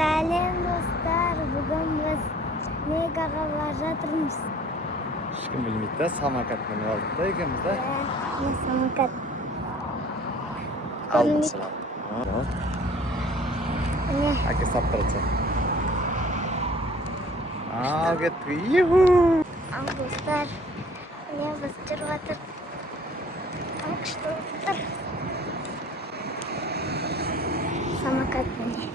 Сәлем достар, бүгін біз Мегаға бара жатырмыз. Ешкім білмейді да, самокатпен алдық та екенбіз да? Мен самокат. Алдын сұрап. Міне. Әке саптырып сен. Ал кеттік, юху! Ал достар, міне біз жүріп жатыр. Ал күшті отыр. Самокат міне.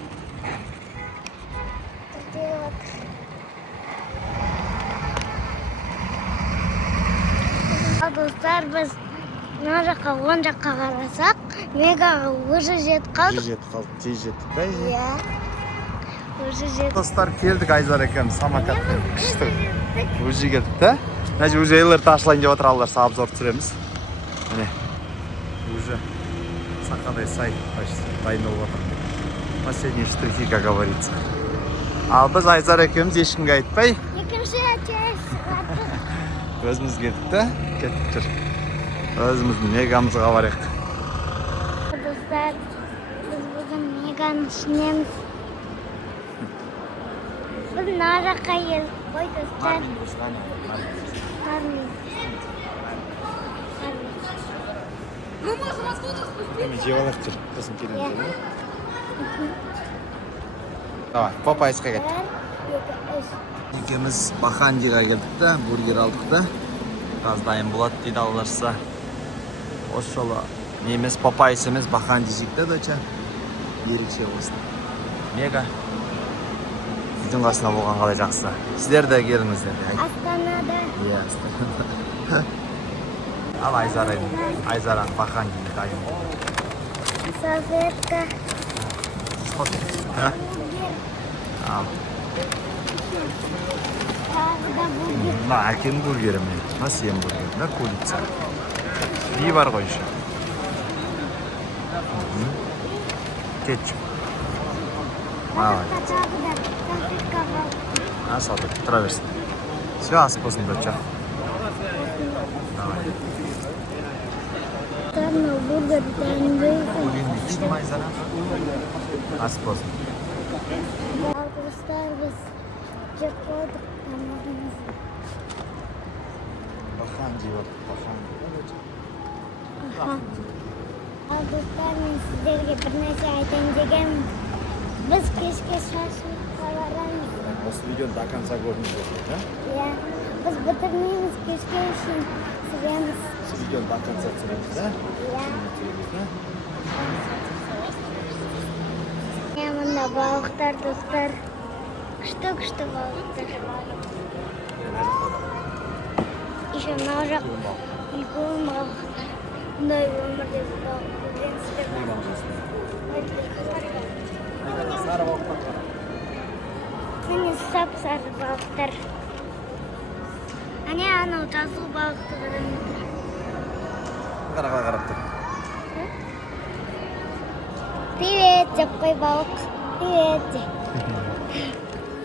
Жүріп жатыр. Ал достар, біз мына жаққа, оң жаққа қарасақ, Мегаға уже жетіп қалдық. Жетіп қалдық, тез жеттік та? Иә. Уже жетіп. Достар, келдік Айзар екеуміз самокатпен. Күшті. Уже келдік та? Значит, уже елерді ашылайын деп отыр, алдар обзор түсіреміз. Міне. Уже сақадай сай дайын болып отыр. Последние штрихи, как говорится. Ал біз Айзар екеуміз ешкімге айтпай. Екінші әтеш шығады. Өзіміз келдік та? Кеттік жүр. Өзіміздің Мегамызға барайық. Достар, біз бүгін Меганың ішінеміз. Біз мына жаққа келдік қой достар. Жевалап жүр, сосын келеміз. Давай, Попайсқа кеттік. Екеміз Бахандиға келдік та, бургер алдық та. Biraz дайын болады дейді алларса. Осы жолы немес Попайс емес Баханди жейік та доча. Ерекше болсын. Мега. Сіздің қасына болған қалай жақсы. Сіздер де келіңіздер. Астанада. Иә, Астанада. Ал Айзаран Баханди дайын. Салфетка. Ал. Тағы да бургер. Мына әкенің бургері мен. Мына сен бургер. Мына курица. Би бар ғой еще. Кетчуп. Мала. Тағы да салфетка бар. Асалды, тұра берсін. Все, ас болсын доча. Давай. Тағы бургер дайындайсың. Куринді іштім Айзара. Ас болсын. Ал достар, біз жеп қойдық тамағымызды. Баханди бар, Баханди. Ал достар, мен сіздерге бір нәрсе айтайын дегенмін. Біз кешке шашлыққа барамыз. Осы видеоны до конца көріңіздер, да? Иә, біз бітірмейміз, кешке үшін түсіреміз. Видеоны до конца түсіреміз, да? Иә. Мында балықтар, достар. Күшті балықтар. Еще мына жақ үлкен балық. Бұндай өмірде балық көргенсіздер. Міне сап-сары балықтар. Әне анау жасыл балықты қараңыздар. Қарап тұр. Привет, деп қой балық. Привет де.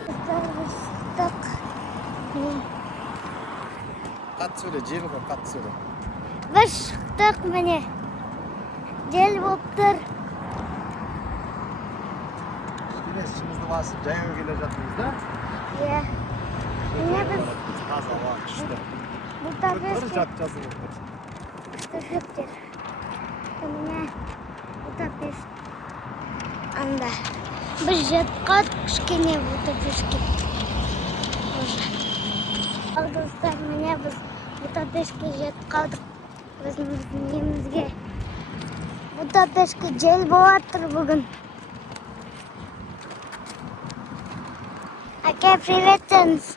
Достар, біз шықтық. Қатты сөйле, жел ғой, қатты сөйле. Біз шықтық, міне. Жел болып тұр. Ішімізді басып, жаяу келе жатырмыз, да? Иә. Міне біз Таза, ва, күшті. Будапештке Жазылып тұр. күшті жүктер. Міне Будапешт. Анда. Біз жетқат кішкене Будапештке. Ал достар, міне біз Будапештке жетіп қалдық. Өзіміздің немізге. Будапештке жел болып тұр бүгін. Әке, привет деңіз.